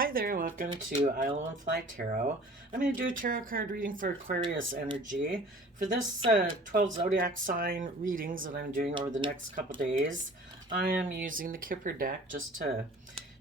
Hi there, welcome to Isle on Fly Tarot. I'm going to do a tarot card reading for Aquarius energy. For this 12 zodiac sign readings that I'm doing over the next couple days, I am using the Kipper deck just to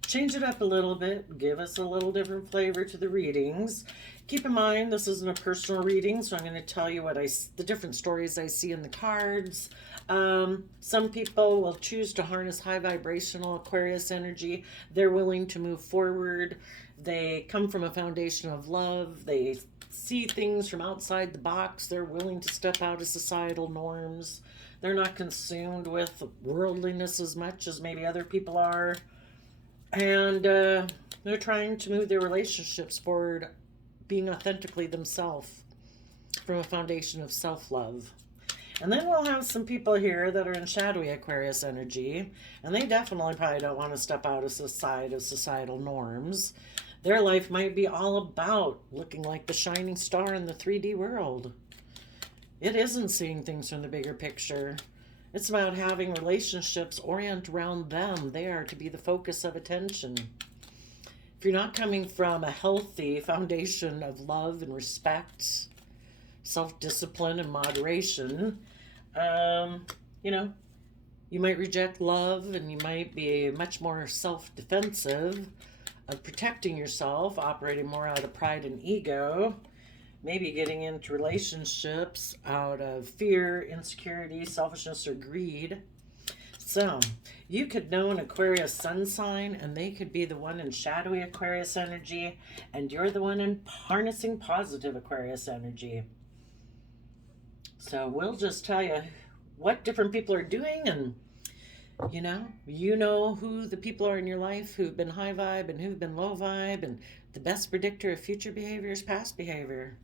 change it up a little bit, give us a little different flavor to the readings. Keep in mind, this isn't a personal reading, so I'm going to tell you the different stories I see in the cards. Some people will choose to harness high vibrational Aquarius energy. They're willing to move forward. They come from a foundation of love. They see things from outside the box. They're willing to step out of societal norms. They're not consumed with worldliness as much as maybe other people are. And they're trying to move their relationships forward, being authentically themselves from a foundation of self-love. And then we'll have some people here that are in shadowy Aquarius energy, and they definitely probably don't want to step out of societal norms. Their life might be all about looking like the shining star in the 3D world. It isn't seeing things from the bigger picture. It's about having relationships orient around them. They are to be the focus of attention. If you're not coming from a healthy foundation of love and respect, self-discipline and moderation, you might reject love, and you might be much more self-defensive of protecting yourself, operating more out of pride and ego, maybe getting into relationships out of fear, insecurity, selfishness, or greed. So you could know an Aquarius sun sign, and they could be the one in shadowy Aquarius energy, and you're the one in harnessing positive Aquarius energy. So we'll just tell you what different people are doing, and you know who the people are in your life who've been high vibe and who've been low vibe, and the best predictor of future behavior is past behavior.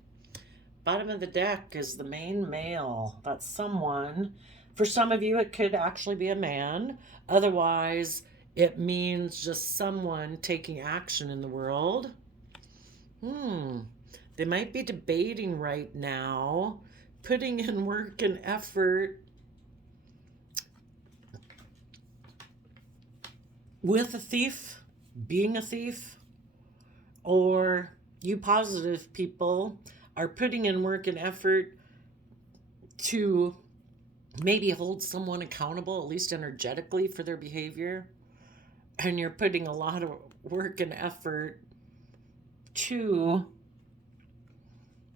Bottom of the deck is the main male. That's someone. For some of you, it could actually be a man. Otherwise, it means just someone taking action in the world. They might be debating right now, putting in work and effort with a thief, being a thief, or you positive people are putting in work and effort to maybe hold someone accountable, at least energetically, for their behavior. And you're putting a lot of work and effort to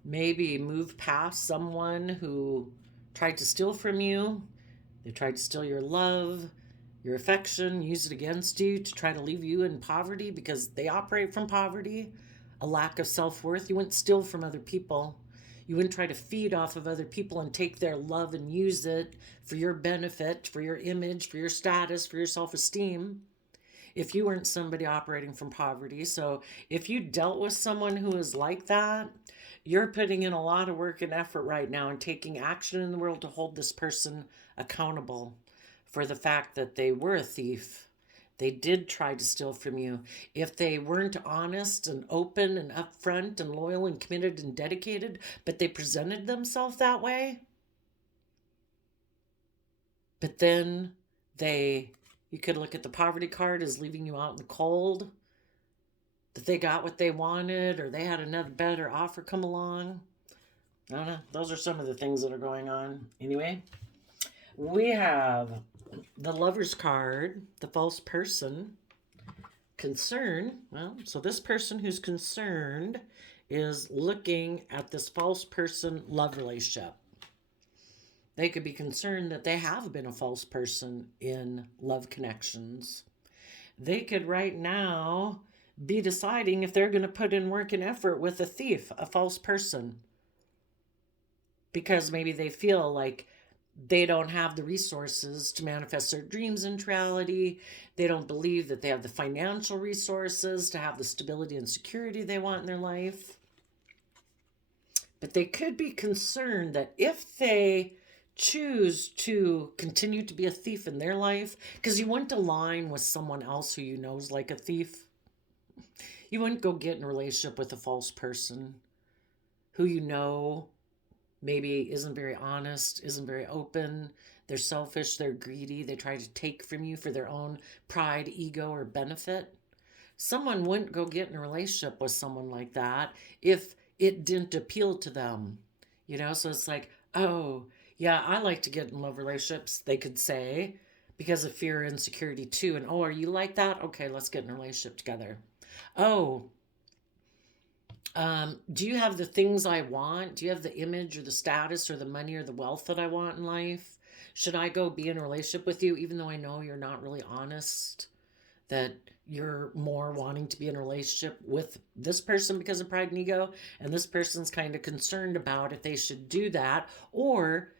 maybe move past someone who tried to steal from you. They tried to steal your love, your affection, use it against you to try to leave you in poverty because they operate from poverty, a lack of self-worth. You wouldn't steal from other people. You wouldn't try to feed off of other people and take their love and use it for your benefit, for your image, for your status, for your self-esteem, if you weren't somebody operating from poverty. So if you dealt with someone who is like that, you're putting in a lot of work and effort right now and taking action in the world to hold this person accountable for the fact that they were a thief. They did try to steal from you. If they weren't honest and open and upfront and loyal and committed and dedicated, but they presented themselves that way, but then you could look at the poverty card as leaving you out in the cold, that they got what they wanted, or they had another better offer come along. I don't know. Those are some of the things that are going on. Anyway, we have the Lover's card, the false person, concern. Well, so this person who's concerned is looking at this false person love relationship. They could be concerned that they have been a false person in love connections. They could right now be deciding if they're going to put in work and effort with a thief, a false person, because maybe they feel like they don't have the resources to manifest their dreams into reality. They don't believe that they have the financial resources to have the stability and security they want in their life. But they could be concerned that if they choose to continue to be a thief in their life, because you wouldn't align with someone else who you know is like a thief. You wouldn't go get in a relationship with a false person who you know maybe isn't very honest, isn't very open. They're selfish, they're greedy, they try to take from you for their own pride, ego, or benefit. someone wouldn't go get in a relationship with someone like that if it didn't appeal to them. So it's like, oh, yeah, I like to get in love relationships, they could say, because of fear and insecurity too. And oh, are you like that? Okay, let's get in a relationship together. Oh, do you have the things I want? Do you have the image or the status or the money or the wealth that I want in life? Should I go be in a relationship with you even though I know you're not really honest? That you're more wanting to be in a relationship with this person because of pride and ego, and this person's kind of concerned about if they should do that, or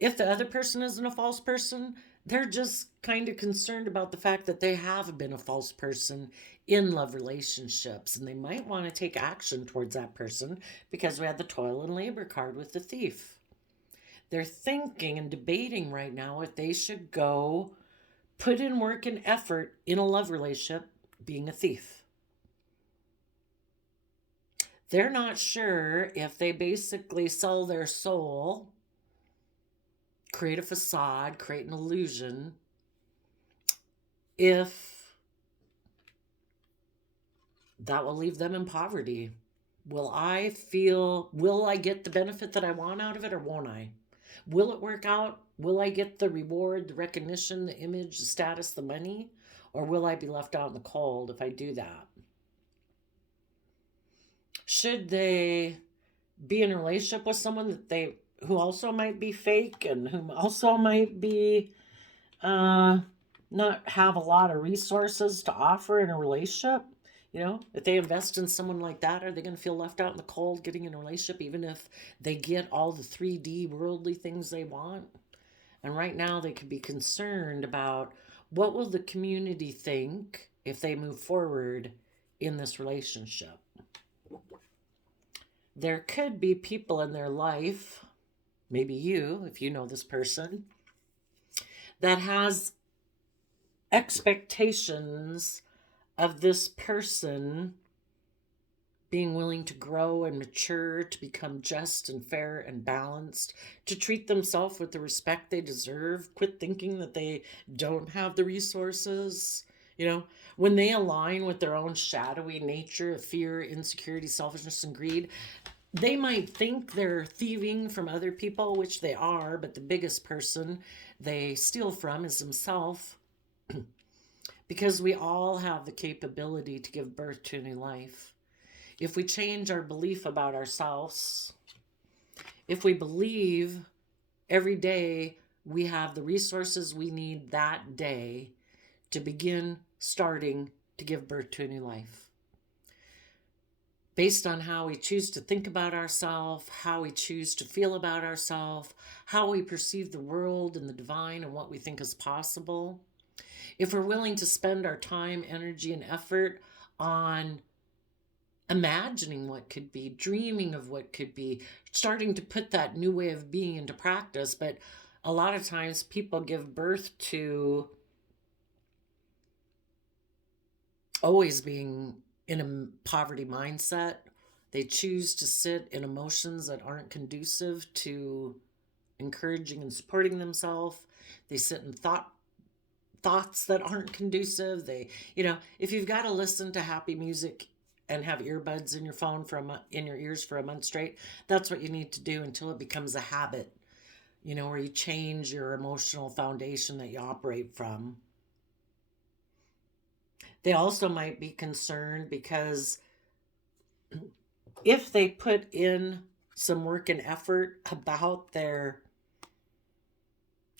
if the other person isn't a false person, they're just kind of concerned about the fact that they have been a false person in love relationships, and they might want to take action towards that person because we had the toil and labor card with the thief. They're thinking and debating right now if they should go put in work and effort in a love relationship being a thief. They're not sure if they basically sell their soul, create a facade, create an illusion, if that will leave them in poverty. Will I get the benefit that I want out of it, or won't I? Will it work out? Will I get the reward, the recognition, the image, the status, the money? Or will I be left out in the cold if I do that? Should they be in a relationship with someone who also might be fake and whom also might be not have a lot of resources to offer in a relationship? If they invest in someone like that, are they going to feel left out in the cold getting in a relationship, even if they get all the 3D worldly things they want? And right now they could be concerned about what will the community think if they move forward in this relationship. There could be people in their life, maybe you, if you know this person, that has expectations of this person being willing to grow and mature, to become just and fair and balanced, to treat themselves with the respect they deserve, quit thinking that they don't have the resources. When they align with their own shadowy nature of fear, insecurity, selfishness, and greed, they might think they're thieving from other people, which they are, but the biggest person they steal from is themselves. Because we all have the capability to give birth to a new life. If we change our belief about ourselves, if we believe every day we have the resources we need that day to begin starting to give birth to a new life. Based on how we choose to think about ourselves, how we choose to feel about ourselves, how we perceive the world and the divine and what we think is possible. If we're willing to spend our time, energy, and effort on imagining what could be, dreaming of what could be, starting to put that new way of being into practice. But a lot of times people give birth to always being in a poverty mindset. They choose to sit in emotions that aren't conducive to encouraging and supporting themselves. They sit in thoughts that aren't conducive. If you've got to listen to happy music and have earbuds in your phone in your ears for a month straight, that's what you need to do until it becomes a habit, where you change your emotional foundation that you operate from. They also might be concerned because if they put in some work and effort about their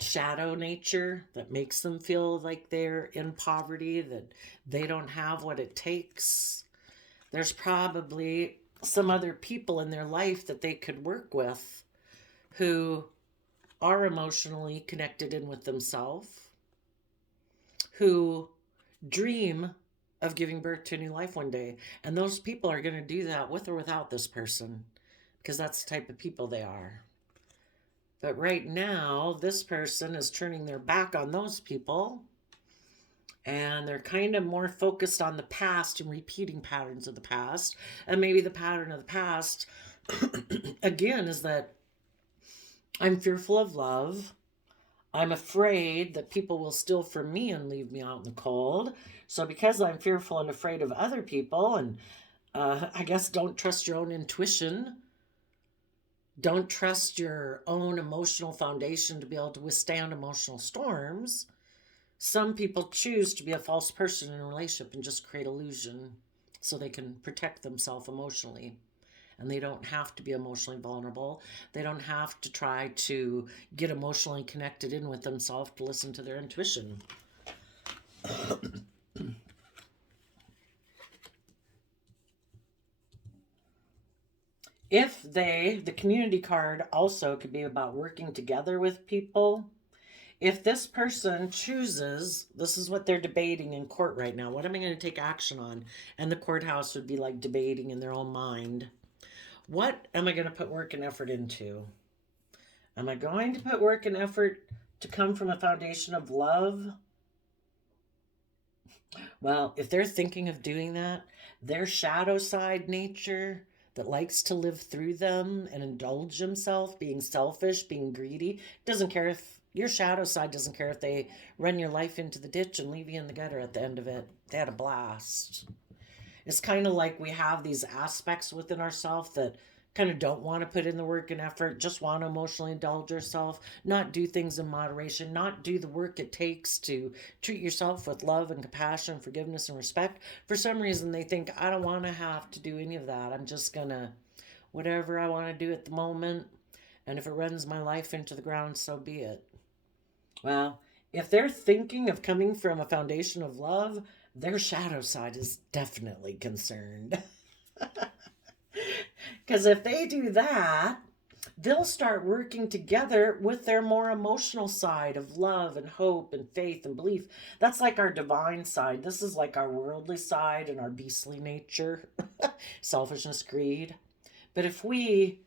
shadow nature that makes them feel like they're in poverty, that they don't have what it takes, there's probably some other people in their life that they could work with who are emotionally connected in with themselves, who dream of giving birth to a new life one day. And those people are going to do that with or without this person, because that's the type of people they are. But right now, this person is turning their back on those people, and they're kind of more focused on the past and repeating patterns of the past. And maybe the pattern of the past, again, is that I'm fearful of love. I'm afraid that people will steal from me and leave me out in the cold. So because I'm fearful and afraid of other people, and I guess don't trust your own intuition, don't trust your own emotional foundation to be able to withstand emotional storms, some people choose to be a false person in a relationship and just create illusion so they can protect themselves emotionally. And they don't have to be emotionally vulnerable. They don't have to try to get emotionally connected in with themselves to listen to their intuition. The community card also could be about working together with people. If this person chooses, this is what they're debating in court right now. What am I going to take action on? And the courthouse would be like debating in their own mind. What am I going to put work and effort into? Am I going to put work and effort to come from a foundation of love? Well, if they're thinking of doing that, their shadow side nature that likes to live through them and indulge himself, being selfish, being greedy, doesn't care if your shadow side doesn't care if they run your life into the ditch and leave you in the gutter at the end of it. They had a blast. It's kind of like we have these aspects within ourselves that kind of don't want to put in the work and effort, just want to emotionally indulge yourself, not do things in moderation, not do the work it takes to treat yourself with love and compassion, forgiveness and respect. For some reason, they think, I don't want to have to do any of that. I'm just going to, whatever I want to do at the moment. And if it runs my life into the ground, so be it. Well, if they're thinking of coming from a foundation of love, their shadow side is definitely concerned. Because if they do that, they'll start working together with their more emotional side of love and hope and faith and belief. That's like our divine side. This is like our worldly side and our beastly nature, selfishness, greed. But if we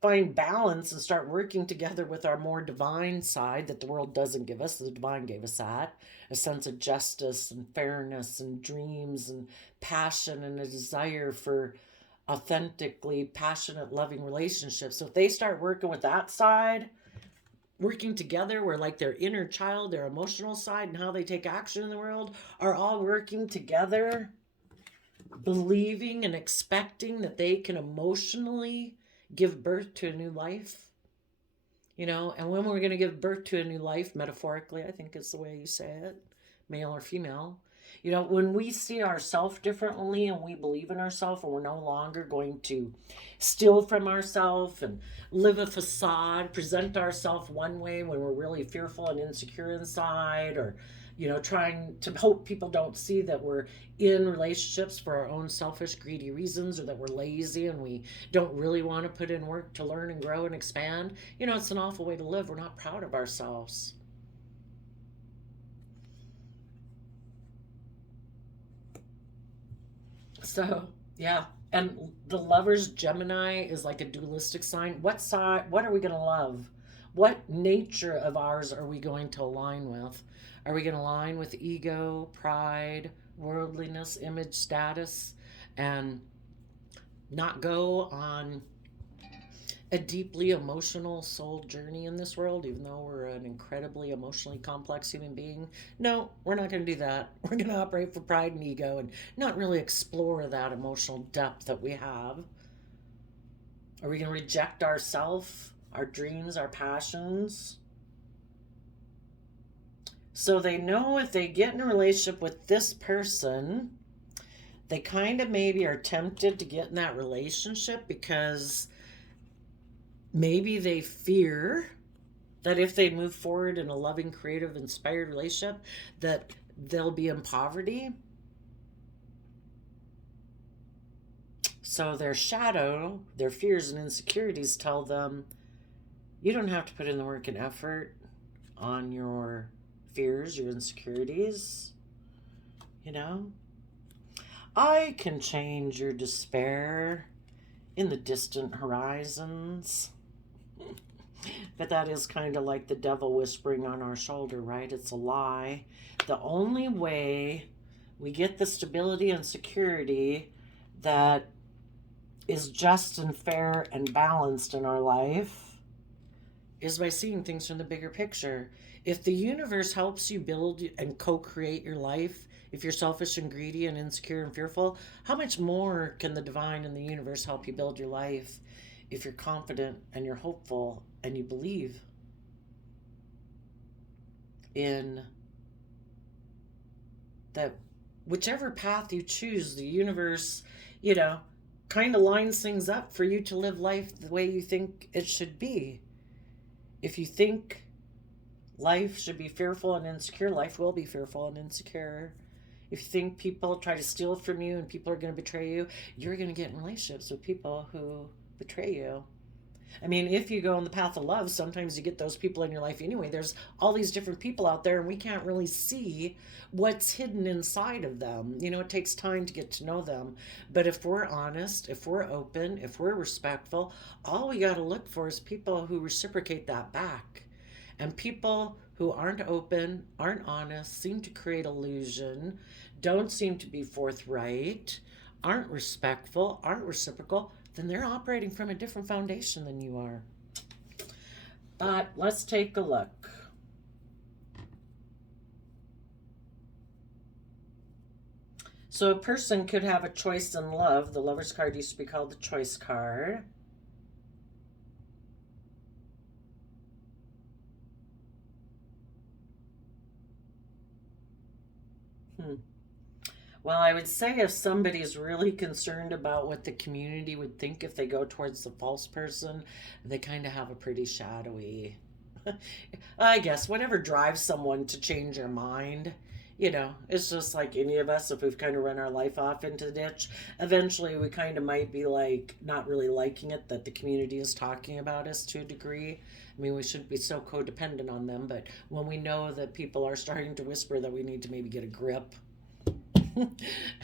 find balance and start working together with our more divine side that the world doesn't give us, the divine gave us that, a sense of justice and fairness and dreams and passion and a desire for authentically passionate, loving relationships. So if they start working with that side, working together, where like their inner child, their emotional side, and how they take action in the world are all working together, believing and expecting that they can emotionally give birth to a new life. And when we're going to give birth to a new life, metaphorically, I think is the way you say it, male or female. When we see ourselves differently and we believe in ourselves and we're no longer going to steal from ourselves and live a facade, present ourselves one way when we're really fearful and insecure inside, or, trying to hope people don't see that we're in relationships for our own selfish, greedy reasons, or that we're lazy and we don't really want to put in work to learn and grow and expand. It's an awful way to live. We're not proud of ourselves. So, yeah. And the lover's Gemini is like a dualistic sign. What side, what are we going to love? What nature of ours are we going to align with? Are we going to align with ego, pride, worldliness, image, status, and not go on a deeply emotional soul journey in this world, even though we're an incredibly emotionally complex human being? No, we're not going to do that. We're going to operate for pride and ego and not really explore that emotional depth that we have. Are we going to reject ourselves, our dreams, our passions? So they know if they get in a relationship with this person, they kind of maybe are tempted to get in that relationship because maybe they fear that if they move forward in a loving, creative, inspired relationship, that they'll be in poverty. So their shadow, their fears and insecurities tell them, you don't have to put in the work and effort on your fears, your insecurities. I can change your despair in the distant horizons. But that is kind of like the devil whispering on our shoulder, right? It's a lie. The only way we get the stability and security that is just and fair and balanced in our life is by seeing things from the bigger picture. If the universe helps you build and co-create your life, if you're selfish and greedy and insecure and fearful, how much more can the divine and the universe help you build your life if you're confident and you're hopeful and you believe in that whichever path you choose, the universe, you know, kind of lines things up for you to live life the way you think it should be. If you think life should be fearful and insecure, life will be fearful and insecure. If you think people try to steal from you and people are going to betray you, you're going to get in relationships with people who betray you. I mean, if you go on the path of love, sometimes you get those people in your life anyway. There's all these different people out there, and we can't really see what's hidden inside of them. You know, it takes time to get to know them. But if we're honest, if we're open, if we're respectful, all we got to look for is people who reciprocate that back. And people who aren't open, aren't honest, seem to create illusion, don't seem to be forthright, aren't respectful, aren't reciprocal, then they're operating from a different foundation than you are. But let's take a look. So a person could have a choice in love. The Lover's card used to be called the Choice card. Well, I would say if somebody's really concerned about what the community would think if they go towards the false person, they kind of have a pretty shadowy, I guess, whatever drives someone to change their mind. You know, it's just like any of us, if we've kind of run our life off into the ditch, eventually we kind of might be like not really liking it that the community is talking about us to a degree. I mean, we shouldn't be so codependent on them, but when we know that people are starting to whisper that we need to maybe get a grip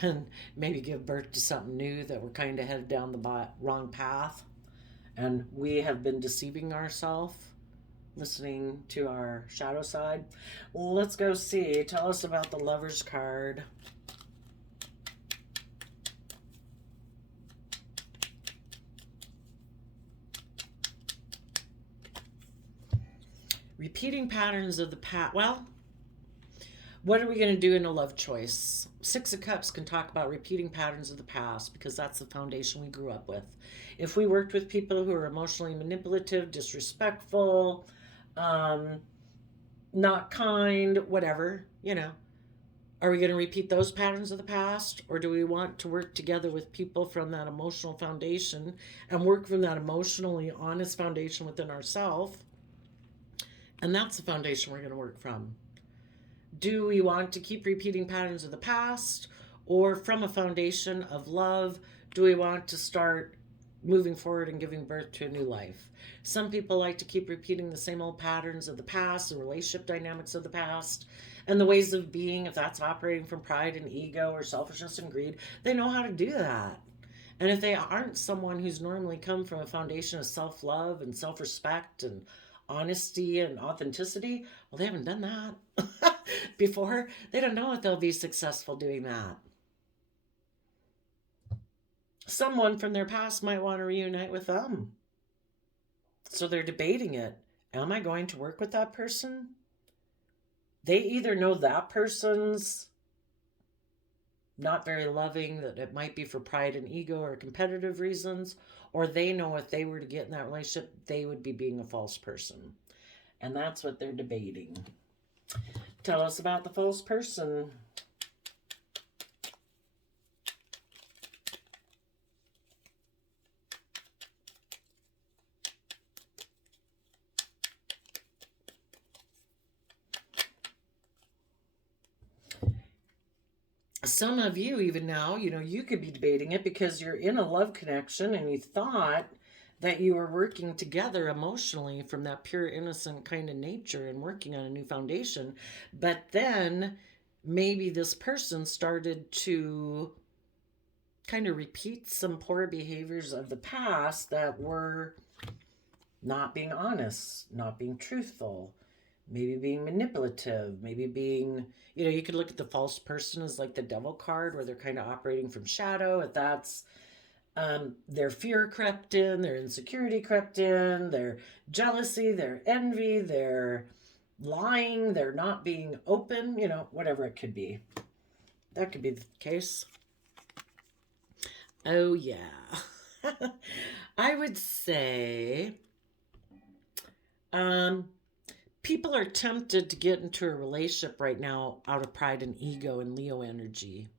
and maybe give birth to something new, that we're kind of headed down the wrong path and we have been deceiving ourselves, listening to our shadow side. Well, let's go see. Tell us about the Lover's card. Repeating patterns of the past. Well, what are we going to do in a love choice? Six of Cups can talk about repeating patterns of the past because that's the foundation we grew up with. If we worked with people who are emotionally manipulative, disrespectful, not kind, whatever, you know, are we going to repeat those patterns of the past? Or do we want to work together with people from that emotional foundation and work from that emotionally honest foundation within ourselves? And that's the foundation we're going to work from. Do we want to keep repeating patterns of the past, or from a foundation of love, do we want to start moving forward and giving birth to a new life? Some people like to keep repeating the same old patterns of the past, the relationship dynamics of the past, and the ways of being. If that's operating from pride and ego or selfishness and greed, they know how to do that. And if they aren't someone who's normally come from a foundation of self-love and self-respect and honesty and authenticity, well, they haven't done that before. They don't know if they'll be successful doing that. Someone from their past might want to reunite with them. So they're debating it. Am I going to work with that person? They either know that person's not very loving, that it might be for pride and ego or competitive reasons, or they know if they were to get in that relationship, they would be being a false person. And that's what they're debating. Tell us about the false person. Some of you, even now, you know, you could be debating it because you're in a love connection and you thought that you were working together emotionally from that pure, innocent kind of nature and working on a new foundation. But then maybe this person started to kind of repeat some poor behaviors of the past that were not being honest, not being truthful, maybe being manipulative, maybe being, you know, you could look at the false person as like the devil card where they're kind of operating from shadow. If that's their fear crept in, their insecurity crept in, their jealousy, their envy, their, lying, they're not being open, whatever it could be. That could be the case. Oh, yeah. I would say people are tempted to get into a relationship right now out of pride and ego and Leo energy.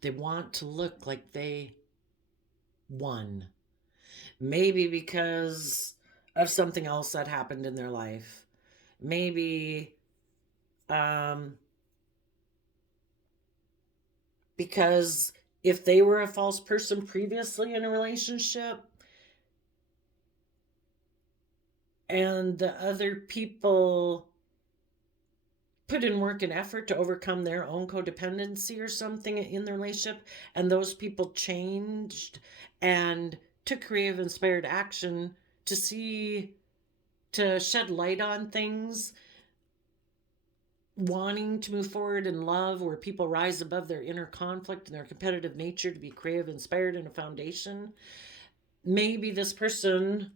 They want to look like they won. Maybe because of something else that happened in their life. Maybe because if they were a false person previously in a relationship and the other people put in work and effort to overcome their own codependency or something in the relationship, and those people changed and took creative inspired action to shed light on things, wanting to move forward in love, where people rise above their inner conflict and their competitive nature to be creative inspired in a foundation. Maybe this person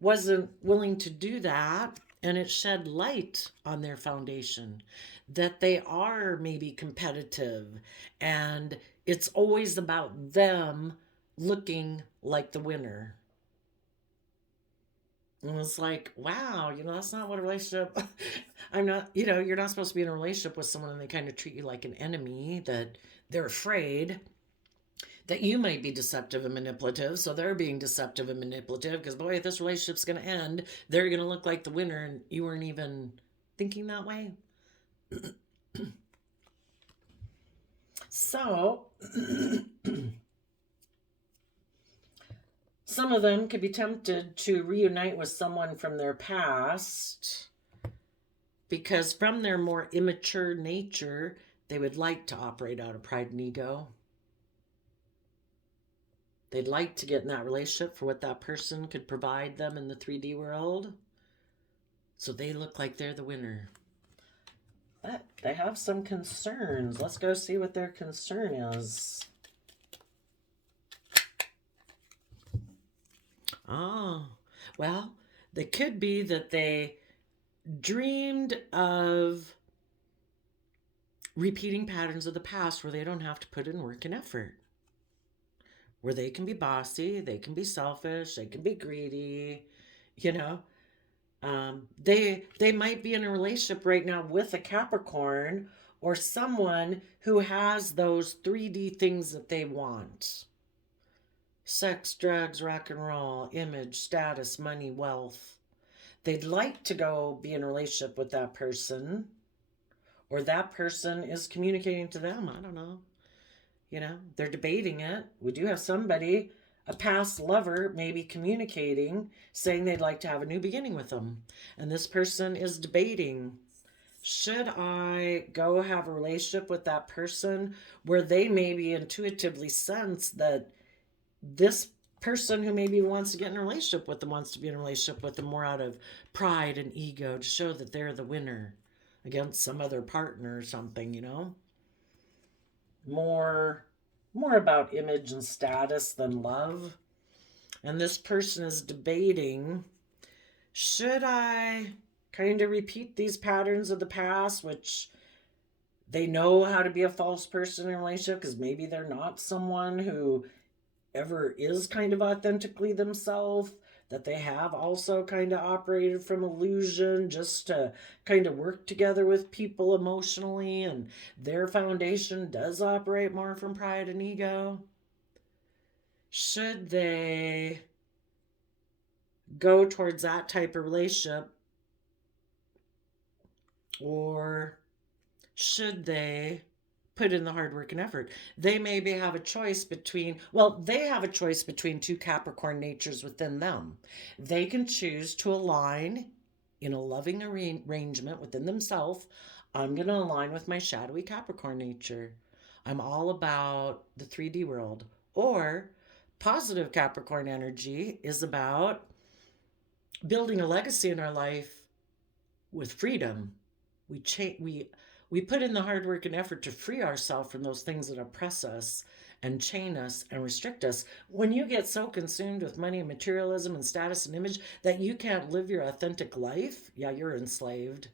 wasn't willing to do that, and it shed light on their foundation that they are maybe competitive, and it's always about them looking like the winner. And it's like, wow, that's not what a relationship. I'm not, you're not supposed to be in a relationship with someone and they kind of treat you like an enemy, that they're afraid that you might be deceptive and manipulative. So they're being deceptive and manipulative because, boy, if this relationship's going to end, they're going to look like the winner, and you weren't even thinking that way. So, some of them could be tempted to reunite with someone from their past because from their more immature nature, they would like to operate out of pride and ego. They'd like to get in that relationship for what that person could provide them in the 3D world. So they look like they're the winner. But they have some concerns. Let's go see what their concern is. Oh, well, it could be that they dreamed of repeating patterns of the past where they don't have to put in work and effort. Where they can be bossy, they can be selfish, they can be greedy, They might be in a relationship right now with a Capricorn or someone who has those 3D things that they want. Sex, drugs, rock and roll, image, status, money, wealth. They'd like to go be in a relationship with that person, or that person is communicating to them. I don't know. They're debating it. We do have somebody, a past lover, maybe communicating, saying they'd like to have a new beginning with them. And this person is debating, should I go have a relationship with that person, where they maybe intuitively sense that this person who maybe wants to get in a relationship with them wants to be in a relationship with them more out of pride and ego to show that they're the winner against some other partner or something, More about image and status than love. And this person is debating, should I kind of repeat these patterns of the past, which they know how to be a false person in a relationship because maybe they're not someone who ever is kind of authentically themselves, that they have also kind of operated from illusion just to kind of work together with people emotionally, and their foundation does operate more from pride and ego. Should they go towards that type of relationship, or should they put in the hard work and effort? They maybe have a choice between, they have a choice between two Capricorn natures within them. They can choose to align in a loving arrangement within themselves. I'm going to align with my shadowy Capricorn nature. I'm all about the 3D world. Or positive Capricorn energy is about building a legacy in our life with freedom. We put in the hard work and effort to free ourselves from those things that oppress us and chain us and restrict us. When you get so consumed with money and materialism and status and image that you can't live your authentic life, yeah, you're enslaved.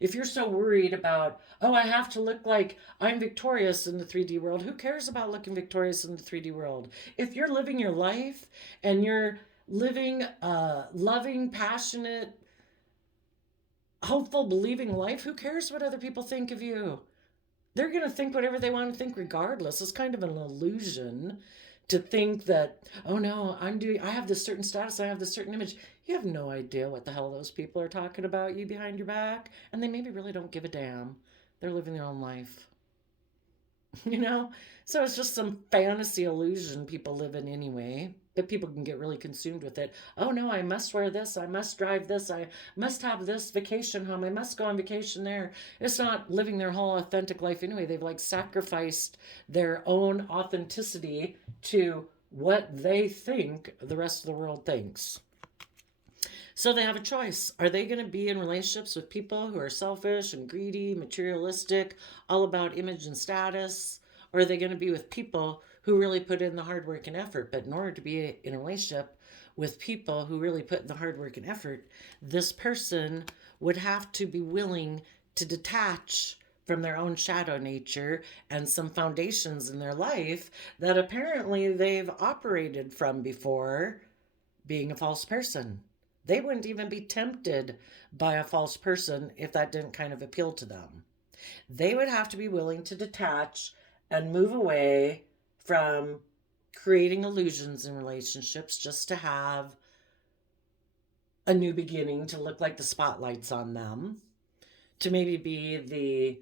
If you're so worried about, oh, I have to look like I'm victorious in the 3D world, who cares about looking victorious in the 3D world? If you're living your life and you're living a loving, passionate, hopeful, believing life, who cares what other people think of you? They're going to think whatever they want to think regardless. It's kind of an illusion to think that, oh no, I have this certain status, I have this certain image. You have no idea what the hell those people are talking about you behind your back, and they maybe really don't give a damn. They're living their own life. You know? So it's just some fantasy illusion people live in anyway. But people can get really consumed with it. Oh no, I must wear this. I must drive this. I must have this vacation home. I must go on vacation there. It's not living their whole authentic life anyway. They've like sacrificed their own authenticity to what they think the rest of the world thinks. So they have a choice. Are they going to be in relationships with people who are selfish and greedy, materialistic, all about image and status? Or are they going to be with people who really put in the hard work and effort? But in order to be in a relationship with people who really put in the hard work and effort, this person would have to be willing to detach from their own shadow nature and some foundations in their life that apparently they've operated from before, being a false person. They wouldn't even be tempted by a false person if that didn't kind of appeal to them. They would have to be willing to detach and move away from creating illusions in relationships just to have a new beginning, to look like the spotlight's on them, to maybe be the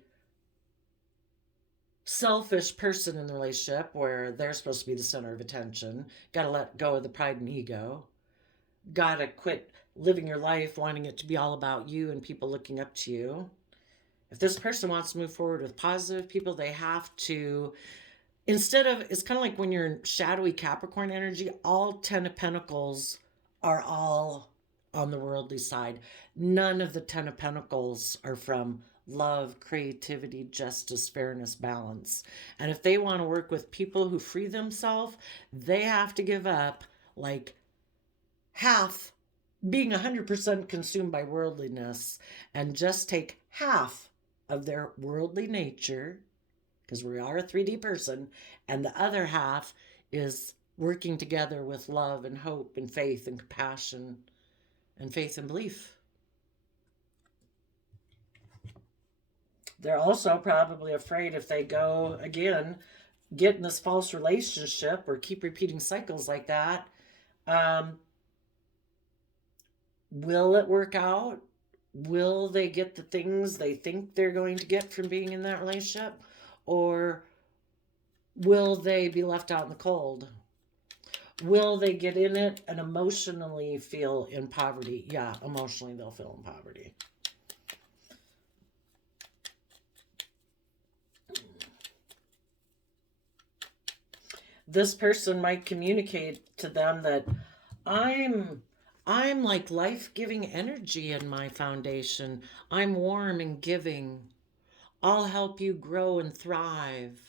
selfish person in the relationship where they're supposed to be the center of attention. Got to let go of the pride and ego. Got to quit living your life wanting it to be all about you and people looking up to you. If this person wants to move forward with positive people, they have to, instead of, it's kind of like when you're in shadowy Capricorn energy, all 10 of Pentacles are all on the worldly side. None of the 10 of Pentacles are from love, creativity, justice, fairness, balance. And if they want to work with people who free themselves, they have to give up like half being 100% consumed by worldliness and just take half of their worldly nature, because we are a 3D person, and the other half is working together with love and hope and faith and compassion and faith and belief. They're also probably afraid if they go, again, get in this false relationship or keep repeating cycles like that, will it work out? Will they get the things they think they're going to get from being in that relationship? Or will they be left out in the cold? Will they get in it and emotionally feel in poverty? Yeah, emotionally they'll feel in poverty. This person might communicate to them that I'm like life-giving energy in my foundation. I'm warm and giving. I'll help you grow and thrive.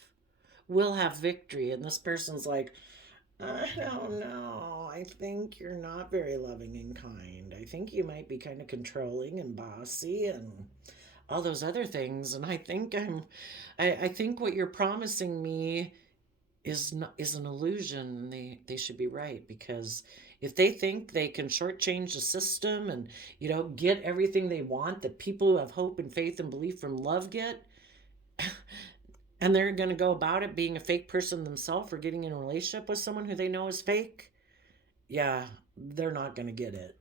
We'll have victory. And this person's like, I don't know. I think you're not very loving and kind. I think you might be kind of controlling and bossy and all those other things. And I think I think what you're promising me is an illusion. They should be right, because if they think they can shortchange the system and, you know, get everything they want that people who have hope and faith and belief from love get, and they're going to go about it being a fake person themselves or getting in a relationship with someone who they know is fake, yeah, they're not going to get it.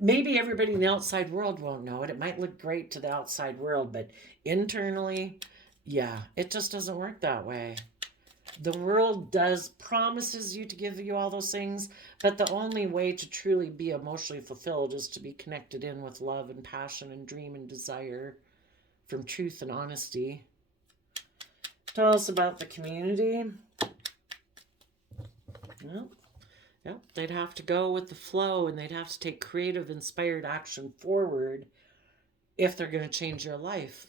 Maybe everybody in the outside world won't know it. It might look great to the outside world, but internally, yeah, it just doesn't work that way. The world promises you to give you all those things, but the only way to truly be emotionally fulfilled is to be connected in with love and passion and dream and desire from truth and honesty. Tell us about the community. Well, yeah, they'd have to go with the flow, and they'd have to take creative, inspired action forward if they're going to change your life.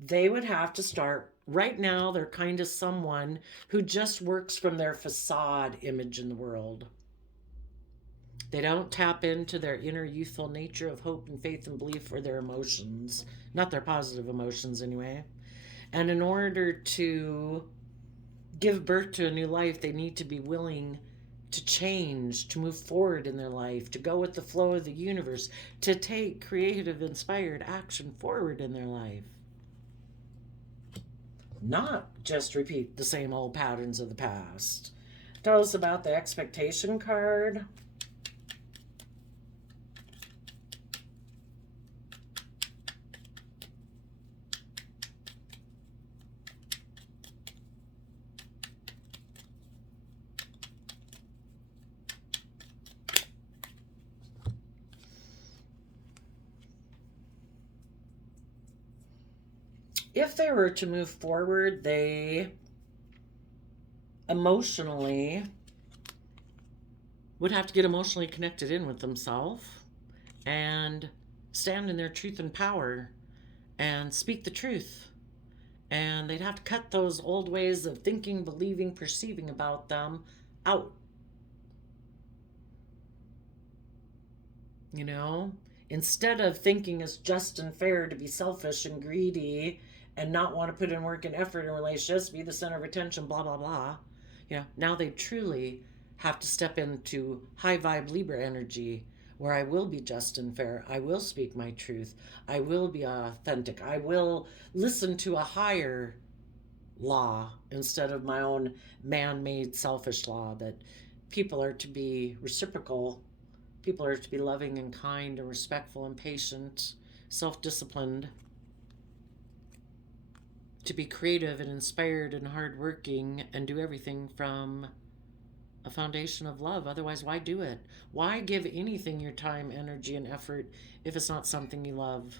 They would have to start right now. They're kind of someone who just works from their facade image in the world. They don't tap into their inner youthful nature of hope and faith and belief or their emotions, not their positive emotions anyway. And in order to give birth to a new life, they need to be willing to change, to move forward in their life, to go with the flow of the universe, to take creative, inspired action forward in their life. Not just repeat the same old patterns of the past. Tell us about the expectation card. If they were to move forward, they emotionally would have to get emotionally connected in with themselves and stand in their truth and power and speak the truth. And they'd have to cut those old ways of thinking, believing, perceiving about them out. You know, instead of thinking it's just and fair to be selfish and greedy and not want to put in work and effort in relationships, be the center of attention, blah, blah, blah. You know, now they truly have to step into high vibe Libra energy where I will be just and fair. I will speak my truth. I will be authentic. I will listen to a higher law instead of my own man-made selfish law that people are to be reciprocal. People are to be loving and kind and respectful and patient, self-disciplined, to be creative and inspired and hardworking and do everything from a foundation of love. Otherwise, why do it? Why give anything your time, energy, and effort if it's not something you love?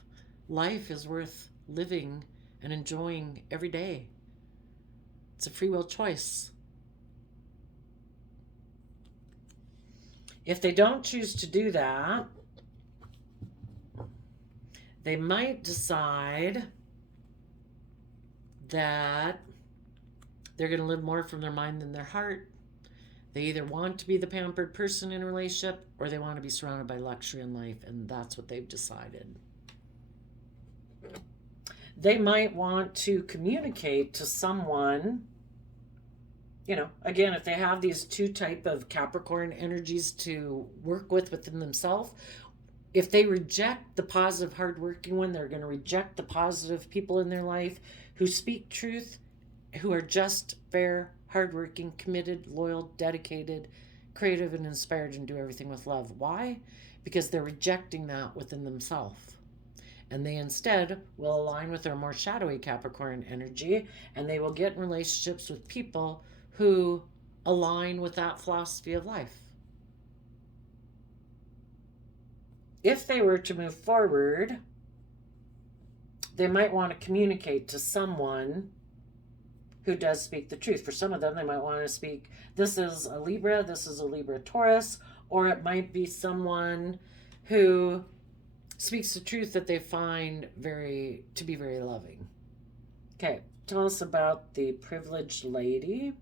Life is worth living and enjoying every day. It's a free will choice. If they don't choose to do that, they might decide that they're going to live more from their mind than their heart. They either want to be the pampered person in a relationship or they want to be surrounded by luxury in life, and that's what they've decided. They might want to communicate to someone, you know, again, if they have these two type of Capricorn energies to work with within themselves, if they reject the positive, hardworking one, they're going to reject the positive people in their life who speak truth, who are just, fair, hardworking, committed, loyal, dedicated, creative, and inspired, and do everything with love. Why? Because they're rejecting that within themselves. And they instead will align with their more shadowy Capricorn energy, and they will get in relationships with people who align with that philosophy of life. If they were to move forward, they might want to communicate to someone who does speak the truth. For some of them, they might want to speak, this is a Libra, this is a Libra Taurus, or it might be someone who speaks the truth that they find to be very loving. Okay, tell us about the privileged lady.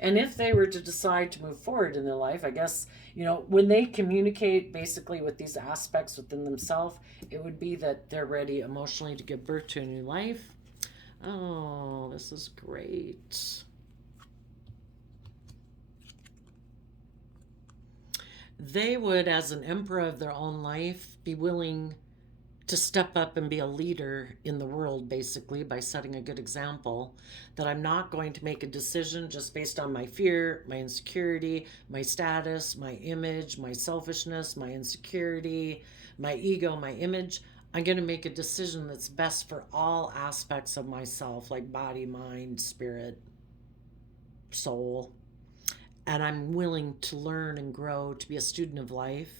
And if they were to decide to move forward in their life, I guess, you know, when they communicate basically with these aspects within themselves, it would be that they're ready emotionally to give birth to a new life. Oh, this is great. They would, as an emperor of their own life, be willing to step up and be a leader in the world, basically, by setting a good example. That I'm not going to make a decision just based on my fear, my insecurity, my status, my image, my selfishness, my insecurity, my ego, my image. I'm going to make a decision that's best for all aspects of myself, like body, mind, spirit, soul. And I'm willing to learn and grow, to be a student of life,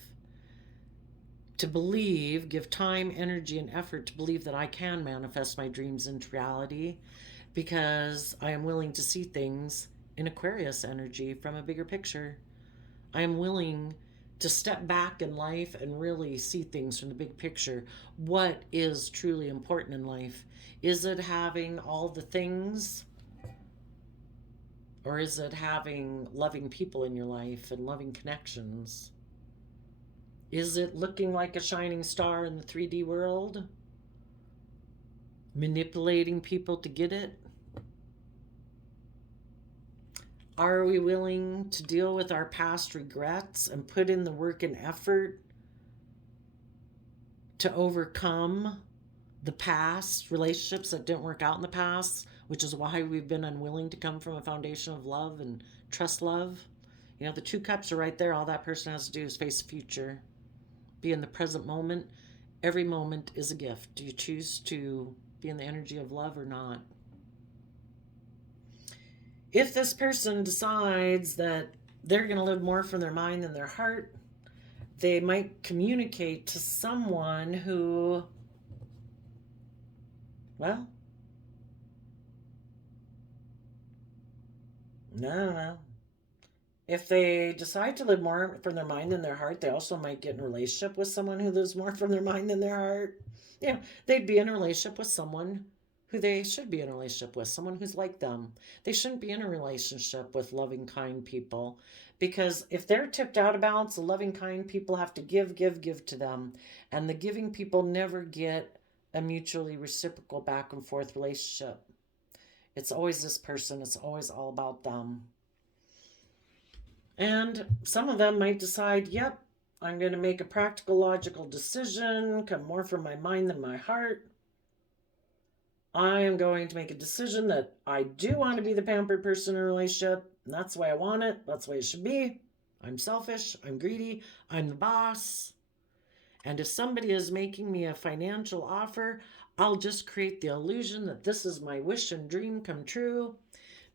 to believe, give time, energy, and effort to believe that I can manifest my dreams into reality, because I am willing to see things in Aquarius energy from a bigger picture. I am willing to step back in life and really see things from the big picture. What is truly important in life? Is it having all the things, or is it having loving people in your life and loving connections? Is it looking like a shining star in the 3D world? Manipulating people to get it? Are we willing to deal with our past regrets and put in the work and effort to overcome the past relationships that didn't work out in the past, which is why we've been unwilling to come from a foundation of love and trust love? You know, the 2 cups are right there. All that person has to do is face the future, be in the present moment. Every moment is a gift. Do you choose to be in the energy of love or not? If this person decides that they're going to live more from their mind than their heart, they might communicate to someone who, well, no. If they decide to live more from their mind than their heart, they also might get in a relationship with someone who lives more from their mind than their heart. You know, they'd be in a relationship with someone who they should be in a relationship with, someone who's like them. They shouldn't be in a relationship with loving, kind people, because if they're tipped out of balance, the loving, kind people have to give to them. And the giving people never get a mutually reciprocal back and forth relationship. It's always this person. It's always all about them. And some of them might decide, yep, I'm going to make a practical, logical decision, come more from my mind than my heart. I am going to make a decision that I do want to be the pampered person in a relationship. And that's the way I want it. That's the way it should be. I'm selfish. I'm greedy. I'm the boss. And if somebody is making me a financial offer, I'll just create the illusion that this is my wish and dream come true,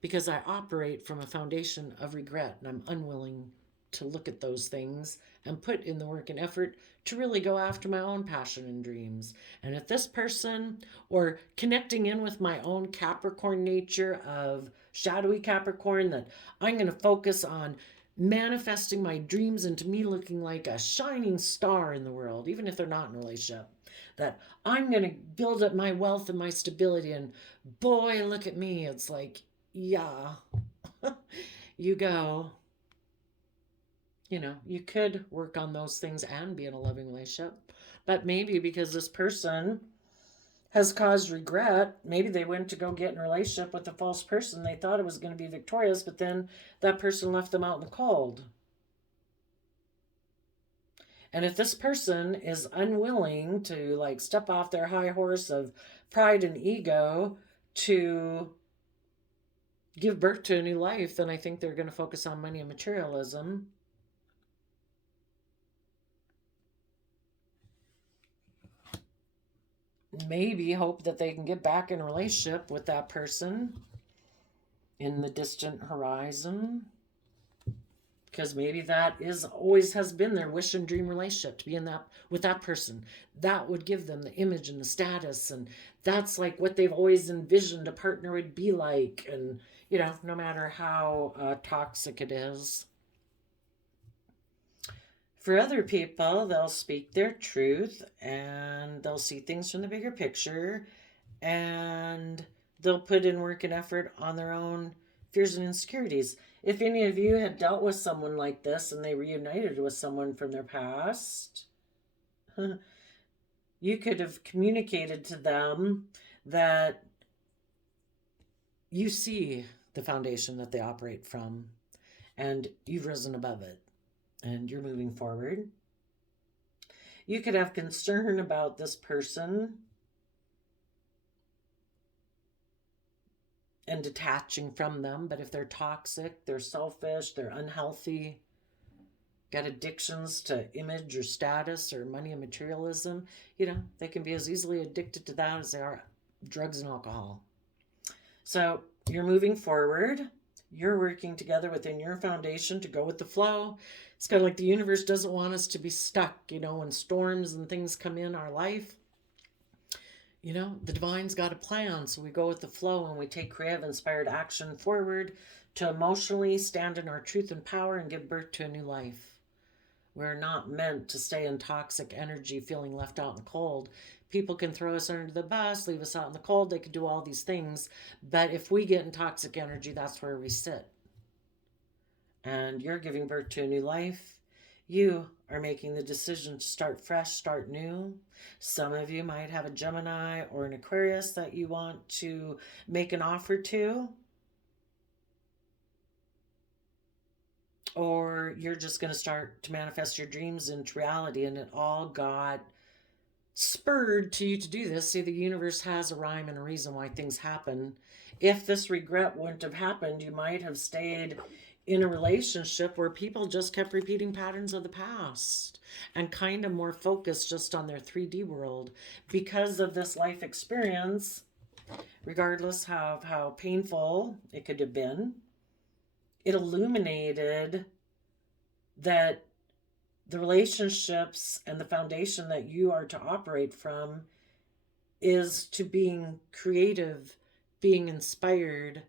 because I operate from a foundation of regret and I'm unwilling to look at those things and put in the work and effort to really go after my own passion and dreams. And if this person, or connecting in with my own Capricorn nature of shadowy Capricorn, that I'm going to focus on manifesting my dreams into me looking like a shining star in the world, even if they're not in a relationship, that I'm going to build up my wealth and my stability, and boy, look at me. It's like, yeah, you go. You know, you could work on those things and be in a loving relationship. But maybe because this person has caused regret, maybe they went to go get in a relationship with a false person. They thought it was going to be victorious, but then that person left them out in the cold. And if this person is unwilling to like step off their high horse of pride and ego to give birth to a new life, then I think they're going to focus on money and materialism. Maybe hope that they can get back in a relationship with that person in the distant horizon, because maybe that is always has been their wish and dream relationship, to be in that with that person. That would give them the image and the status, and that's like what they've always envisioned a partner would be like. And you know, no matter how toxic it is. For other people, they'll speak their truth and they'll see things from the bigger picture, and they'll put in work and effort on their own fears and insecurities. If any of you had dealt with someone like this and they reunited with someone from their past, you could have communicated to them that you see the foundation that they operate from and you've risen above it and you're moving forward. You could have concern about this person and detaching from them, but if they're toxic, they're selfish, they're unhealthy, got addictions to image or status or money and materialism, you know, they can be as easily addicted to that as they are drugs and alcohol. So you're moving forward. You're working together within your foundation to go with the flow. It's kind of like the universe doesn't want us to be stuck, you know, when storms and things come in our life. You know, the divine's got a plan, so we go with the flow and we take creative, inspired action forward to emotionally stand in our truth and power and give birth to a new life. We're not meant to stay in toxic energy, feeling left out in the cold. People can throw us under the bus, leave us out in the cold. They could do all these things. But if we get in toxic energy, that's where we sit. And you're giving birth to a new life. You are making the decision to start fresh, start new. Some of you might have a Gemini or an Aquarius that you want to make an offer to. Or you're just going to start to manifest your dreams into reality, and it all got spurred to you to do this. See, the universe has a rhyme and a reason why things happen. If this regret wouldn't have happened, you might have stayed in a relationship where people just kept repeating patterns of the past and kind of more focused just on their 3D world. Because of this life experience, regardless of how painful it could have been, it illuminated that the relationships and the foundation that you are to operate from is to being creative, being inspired,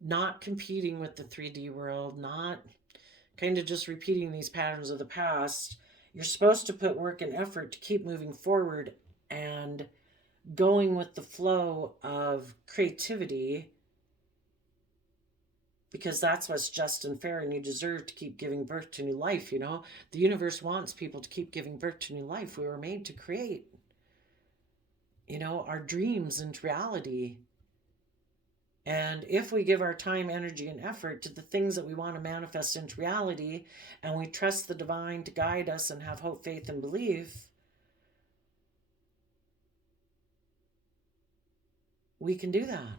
not competing with the 3D world, not kind of just repeating these patterns of the past. You're supposed to put work and effort to keep moving forward and going with the flow of creativity, because that's what's just and fair, and you deserve to keep giving birth to new life. You know, the universe wants people to keep giving birth to new life. We were made to create, you know, our dreams into reality. And if we give our time, energy, and effort to the things that we want to manifest into reality, and we trust the divine to guide us and have hope, faith, and belief, we can do that.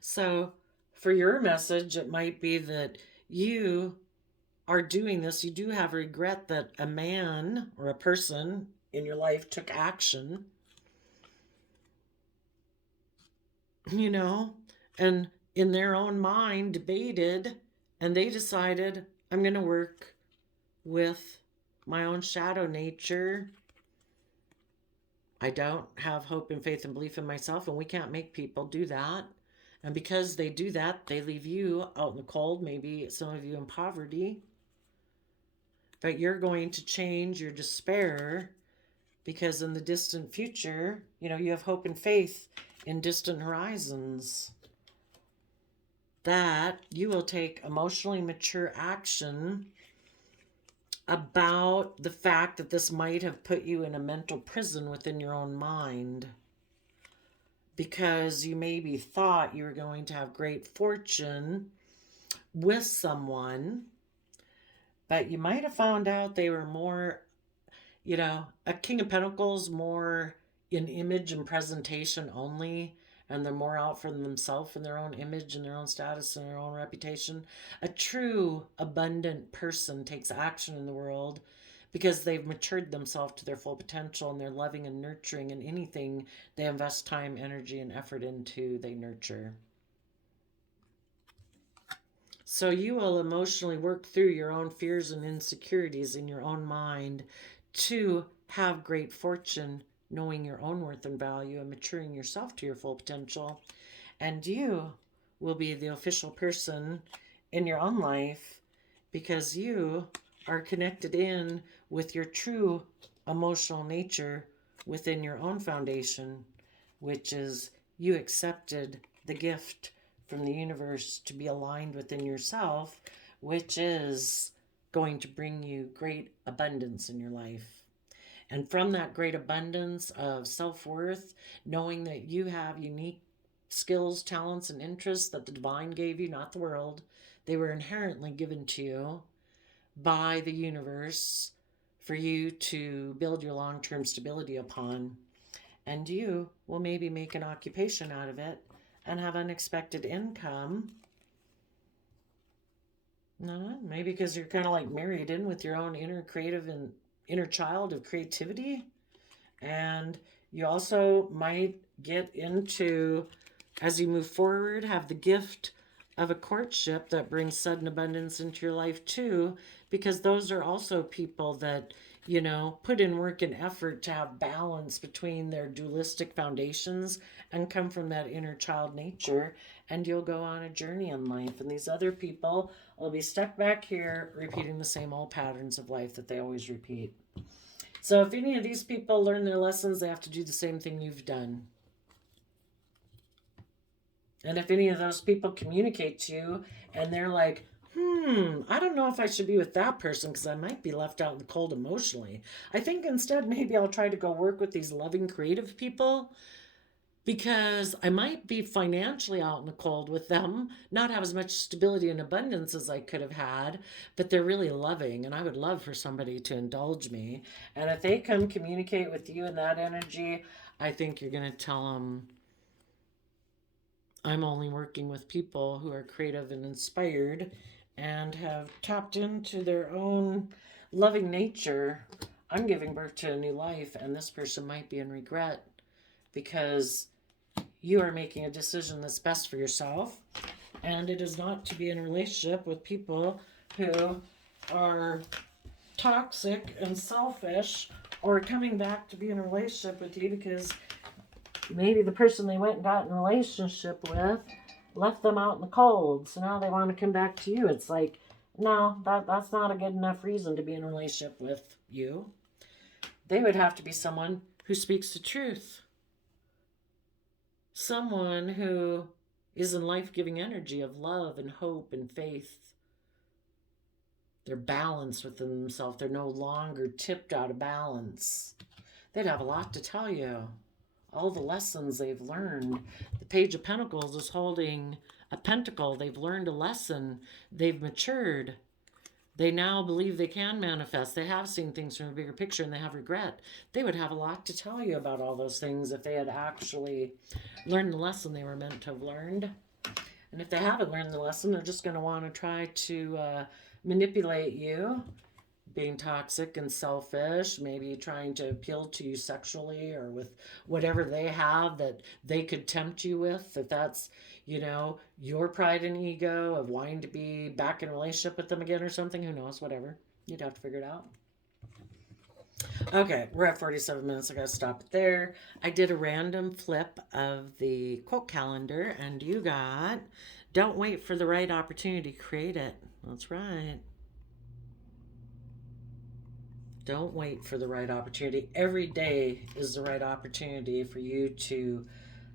So for your message, it might be that you are doing this. You do have regret that a man or a person in your life took action, you know, and in their own mind debated, and they decided, I'm going to work with my own shadow nature. I don't have hope and faith and belief in myself, and we can't make people do that. And because they do that, they leave you out in the cold, maybe some of you in poverty. But you're going to change your despair, because in the distant future, you know, you have hope and faith in distant horizons, that you will take emotionally mature action about the fact that this might have put you in a mental prison within your own mind, because you maybe thought you were going to have great fortune with someone, but you might have found out they were more, you know, a King of Pentacles, more in image and presentation only, and they're more out for themselves and their own image and their own status and their own reputation. A true abundant person takes action in the world because they've matured themselves to their full potential, and they're loving and nurturing, and anything they invest time, energy, and effort into, they nurture. So you will emotionally work through your own fears and insecurities in your own mind to have great fortune, knowing your own worth and value and maturing yourself to your full potential. And you will be the official person in your own life, because you are connected in with your true emotional nature within your own foundation, which is you accepted the gift from the universe to be aligned within yourself, which is going to bring you great abundance in your life. And from that great abundance of self-worth, knowing that you have unique skills, talents, and interests that the divine gave you, not the world, they were inherently given to you by the universe for you to build your long-term stability upon. And you will maybe make an occupation out of it and have unexpected income. No, maybe because you're kind of like married in with your own inner creative and inner child of creativity. And you also might get into, as you move forward, have the gift of a courtship that brings sudden abundance into your life too, because those are also people that, you know, put in work and effort to have balance between their dualistic foundations and come from that inner child nature. And you'll go on a journey in life. And these other people will be stuck back here repeating the same old patterns of life that they always repeat. So if any of these people learn their lessons, they have to do the same thing you've done. And if any of those people communicate to you and they're like, I don't know if I should be with that person because I might be left out in the cold emotionally. I think instead maybe I'll try to go work with these loving, creative people because I might be financially out in the cold with them, not have as much stability and abundance as I could have had, but they're really loving, and I would love for somebody to indulge me. And if they come communicate with you in that energy, I think you're going to tell them, I'm only working with people who are creative and inspired and have tapped into their own loving nature. I'm giving birth to a new life, and this person might be in regret because you are making a decision that's best for yourself, and it is not to be in a relationship with people who are toxic and selfish or coming back to be in a relationship with you because maybe the person they went and got in a relationship with left them out in the cold. So now they want to come back to you. It's like, no, that's not a good enough reason to be in a relationship with you. They would have to be someone who speaks the truth. Someone who is in life-giving energy of love and hope and faith. They're balanced within themselves. They're no longer tipped out of balance. They'd have a lot to tell you. All the lessons they've learned. The Page of Pentacles is holding a pentacle. They've learned a lesson. They've matured. They now believe they can manifest. They have seen things from a bigger picture and they have regret. They would have a lot to tell you about all those things if they had actually learned the lesson they were meant to have learned. And if they haven't learned the lesson, they're just going to want to try to manipulate you, being toxic and selfish, maybe trying to appeal to you sexually or with whatever they have that they could tempt you with. If that's, you know, your pride and ego of wanting to be back in a relationship with them again or something, who knows, whatever. You'd have to figure it out. Okay, we're at 47 minutes. I gotta stop it there. I did a random flip of the quote calendar and you got, don't wait for the right opportunity, create it. That's right. Don't wait for the right opportunity. Every day is the right opportunity for you to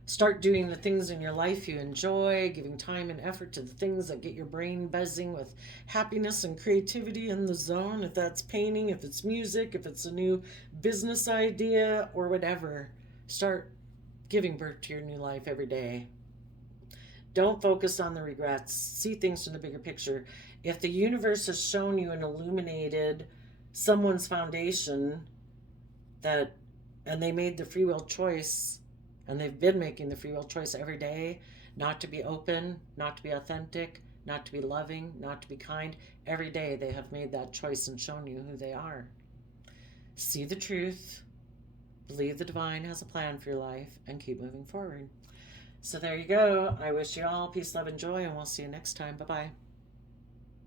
start doing the things in your life you enjoy, giving time and effort to the things that get your brain buzzing with happiness and creativity in the zone. If that's painting, if it's music, if it's a new business idea or whatever, start giving birth to your new life every day. Don't focus on the regrets. See things from the bigger picture. If the universe has shown you and illuminated someone's foundation and they made the free will choice, and they've been making the free will choice every day not to be open, not to be authentic, not to be loving, not to be kind. Every day they have made that choice and shown you who they are. See the truth, believe the divine has a plan for your life, and keep moving forward. So there you go. I wish you all peace, love, and joy, and we'll see you next time. Bye-bye.